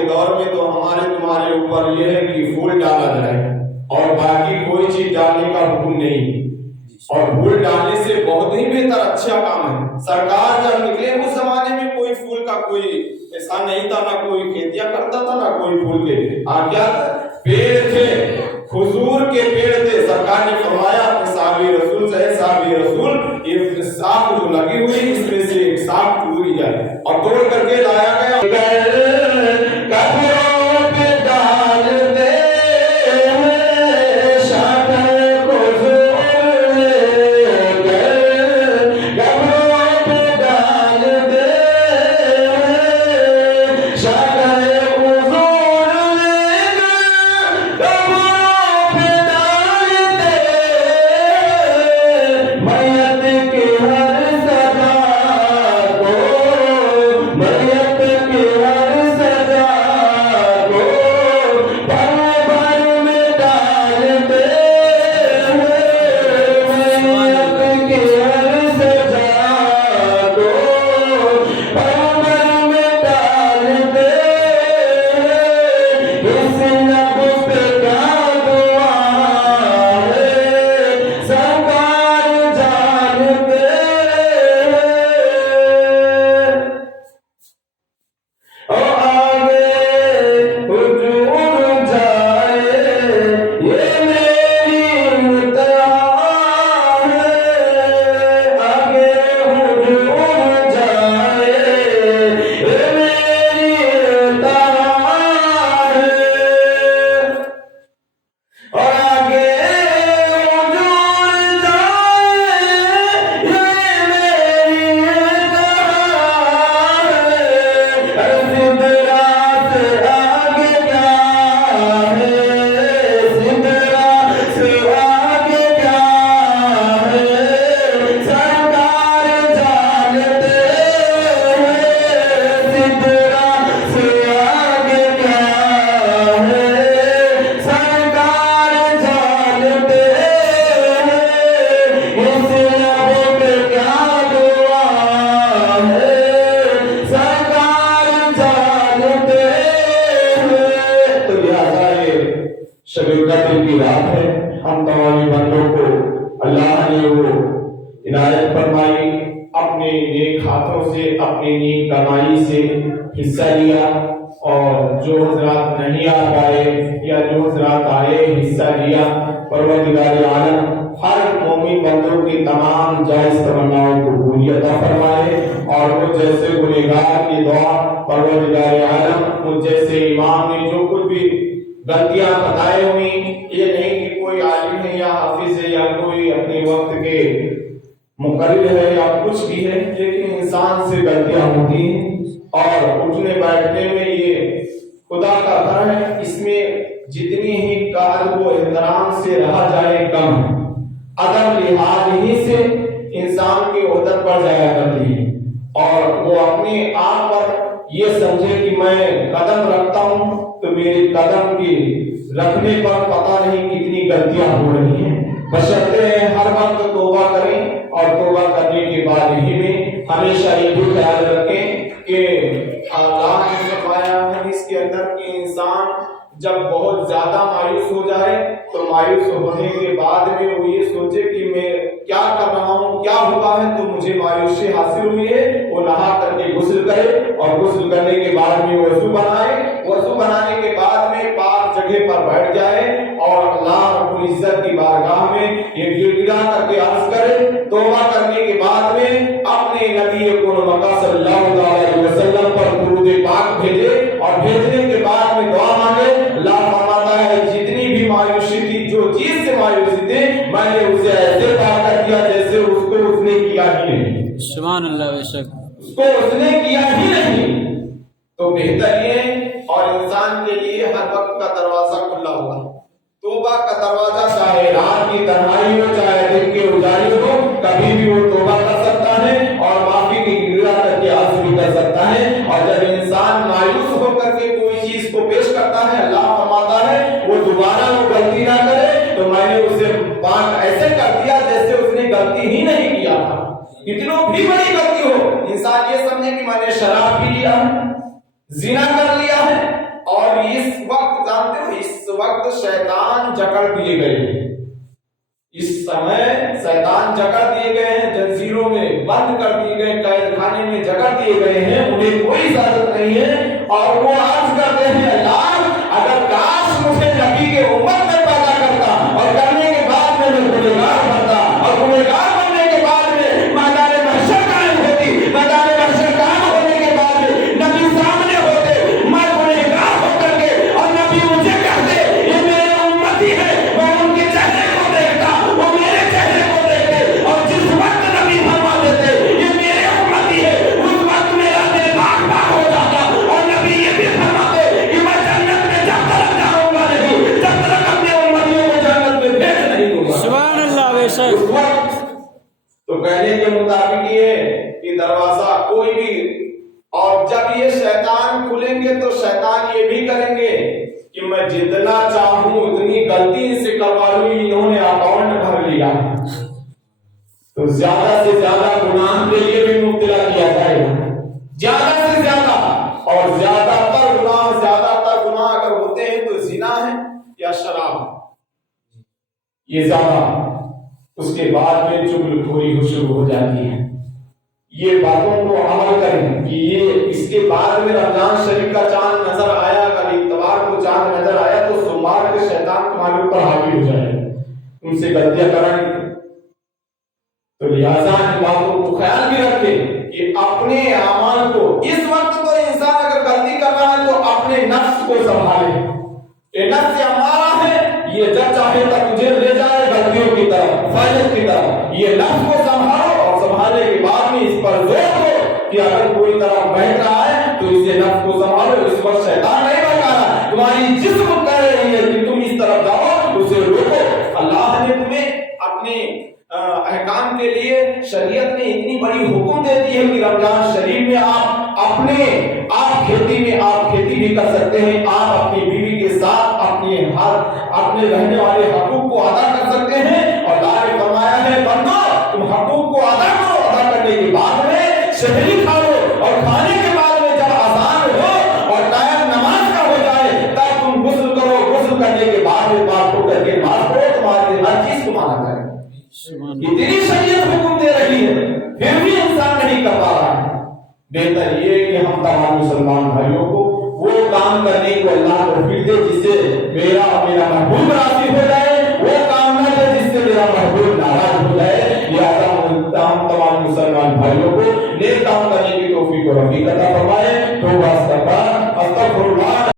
کے دور میں تو ہمارے تمہارے اوپر یہ ہے کہ پھول ڈالا جائے اور باقی کوئی چیز ڈالنے کا حکم نہیں، اور پھول ڈالنے سے بہت ہی بہتر اچھا کام ہے۔ سرکار جب نکلے اس زمانے میں کوئی پھول کا کوئی ایسا نہیں تھا، نہ کوئی کھیتیاں کرتا تھا نہ کوئی پھول کے کیا پیڑ تھے، کھجور کے پیڑ تھے۔ سرکار نے فرمایا اپنے صحابی رسول سے، صحابی رسول یہ ساکھ جو لگی ہوئی اس میں سے ایک ساکھ ٹوٹ جائے، اور توڑ کر کے لایا گیا۔ اپنی نیک کمائی سے حصہ لیا، اور جو حضرات نہیں آ پائے یا جو حضرات آئے حصہ لیا، پروردگار عالم ہر مومن بندوں کی تمام جائز تمناؤں کو قبول عطا فرمائے، اور وہ جیسے گنہگار کی دعا پروردگار عالم مجھ جیسے امام نے جو کچھ بھی غلطیاں بتائے ہوئی، یہ نہیں کہ کوئی عالم ہے یا حافظ ہے یا کوئی اپنے وقت کے مقرر ہے یا کچھ بھی ہے، لیکن انسان سے غلطیاں ہوتی ہیں، اور اٹھنے بیٹھنے میں یہ خدا کا گھر ہے، اس میں جتنی ہی ادب و احترام سے رہا جائے کم، ادب لحاظ ہی سے انسان کی عہدت پر جایا کرتی ہے، اور وہ اپنے آپ پر یہ سمجھے کہ میں قدم رکھتا ہوں تو میری قدم کی رکھنے پر پتہ نہیں کتنی غلطیاں ہو رہی ہیں، بشرطے ہر وقت توبہ کریں، اور توبہ کرنے کے بعد ہی میں ہمیشہ یہ بھی خیال رکھیں کہ اللہ نے فرمایا حدیث کے اندر کہ انسان جب بہت زیادہ مایوس ہو جائے تو مایوس ہونے کے بعد میں وہ یہ سوچے کہ میں کیا کر رہا ہوں، کیا ہوا ہے تو مجھے مایوسی حاصل ہوئی ہے، وہ نہا کر کے غسل کرے، اور غسل کرنے کے بعد میں وضو بنائے، وضو بنانے کے بعد میں پاک جگہ پر بیٹھ جائے، اور اللہ رب العزت کی بارگاہ میں یہ گڑ گڑا کر کے عرض کرے، توبہ کرنے کے بعد میں اپنے نبی مکہ صلی اللہ علیہ وسلم پر درود پاک بھیجے، اور بھیجنے کے بعد میں دعا مانگے۔ اللہ فرماتا ہے جتنی بھی مایوسی تھی، جو چیز سے مایوسی تھی، میں نے اسے ایسے پاک کر دیا جیسے اس کو اس نے کیا ہی نہیں۔ سبحان اللہ، بے شک اس کو اس نے کیا ہی نہیں۔ تو بہتر یہ اور انسان کے لیے ہر وقت کا دروازہ کھلا ہوا ہے، توبہ کا دروازہ، چاہے رات کی تنہائی ہو چاہے دن کے اجالی ہو، کبھی بھی وہ توبہ کر سکتا ہے اور معافی کی گڑگڑا کر کے عرض بھی کر سکتا ہے۔ اور جب انسان مایوس ہو کر کے کوئی چیز کو پیش کرتا ہے، اللہ فرماتا ہے وہ دوبارہ وہ غلطی نہ کرے، تو میں نے اسے پاک ایسے کر دیا جیسے اس نے غلطی ہی نہیں کیا تھا۔ کتنوں بھی بڑی غلطی ہو، انسان یہ سمجھے کہ میں نے شراب پی لیا ہے، زنا کر لیا ہے، اور اس وقت جانتے ہو اس وقت شیطان جکڑ دیے گئے ہیں، اس سمے شیطان جکڑ دیے گئے ہیں، جنزیروں میں بند کر دیے گئے، قید خانے میں جکڑ دیے گئے ہیں، انہیں کوئی اجازت نہیں ہے، اور وہ عرض کرتے ہیں اللہ اگر کاش مجھے نبی کے امت میں پیدا کرتا اور کرنے کے بعد میں گنہگار بنتا اور گنہگار بننے کے بعد میں میدان محشر قائم ہوتی، میدان محشر قائم ہونے کے بعد میں نبی سامنے ہوتے، میں گنہگار ہو کر کے اور نبی مجھے کہتے یہ میرے امتی ہے، میں ان کے چہرے کو دیکھتا، وہ میرے چہرے کو دیکھتے، اور جس وقت نبی فرما دیتے یہ میرے امتی ہے اس وقت میرا دل باغ باغ ہو جاتا، اور نبی یہ بھی فرماتے کہ میں جنت میں جب تک جاؤں گا نہیں جب تک اپنے امتیوں کو جنت میں بھیج نہیں دوں گا۔ سبحان اللہ بے شک۔ اس وقت تو کہنے کے مطابق یہ ہے کہ دروازہ کوئی بھی، اور جب یہ شیطان کھلیں گے تو شیطان یہ بھی کریں گے کہ میں جتنا چاہوں اتنی غلطی سے کروا لوں، انہوں نے اکاؤنٹ بھر لیا تو زیادہ سے زیادہ گناہ کے لیے بھی مبتلا کیا جائے گا، زیادہ سے زیادہ، اور زیادہ تر گناہ اگر ہوتے ہیں تو زنا ہے یا شراب، یہ زیادہ، اس کے بعد میں چغلخوری شروع ہو جاتی ہے۔ یہ باتوں کو عمل کریں کہ یہ اس کے بعد میں رمضان شریف کا چاند نظر آیا، کل اتوار کو چاند نظر آیا تو سوموار کے شیطان تمہارے اوپر حاوی ہو جائے گا، تم سے غلطیاں کرائیں گے، تو لہٰذا ان باتوں کو خیال بھی رکھیں کہ اپنے اعمال کو، اس وقت تو انسان اگر غلطی کر رہا ہے تو اپنے نفس کو سنبھالے، یہ نفس ہمارا ہے، یہ جب چاہے تک تجھے لے جائے غلطیوں کی طرف، فائدت کی طرف، یہ نفس کو سنبھالو، اور سنبھالنے کے بعد میں اس پر زور دو کہ اگر کوئی طرف بہک رہا ہے تو اسے نفس کو سنبھالو، اس وقت شیطان نہیں بہکا رہا، تمہاری جسم کہہ رہی ہے کہ تم اس طرف جاؤ، اسے روکو۔ اللہ نے تمہیں اپنے احکام کے لیے شریعت نے اتنی بڑی حکم دے دی ہے کہ رمضان شریف میں آپ کھیتی بھی کر سکتے ہیں، آپ اپنی بیوی کے ساتھ اپنے رہنے والے حقوق کو ادا کر سکتے ہیں، اور اللہ نے فرمایا ہے بندو تم حقوق کو ادا کرو، ادا کرنے کے بعد میں شہری کھاؤ، اور کھانے کے بعد میں جب اذان ہو اور ٹائم نماز کا ہو جائے تب تم غسل کرو، غسل کرنے کے بعد میں پاک ہو کر کے نماز پڑھو، تمہاری ہر چیز کو مانا کرے۔ اتنی شریعت حکم دے رہی ہے پھر بھی انسان نہیں کر پا رہا ہے۔ بہتر یہ کہ ہم تمام مسلمان بھائیوں کو وہ کام کرنے کو اللہ توفیق دے جس سے میرا محبوب راضی ہو جائے، وہ کام نہ دے جس سے میرا محبوب ناراض ہو جائے۔ لہٰذا ہم تمام مسلمان بھائیوں کو نیک کام کرنے کی توفیق اور رفیق عطا فرمائے۔ تو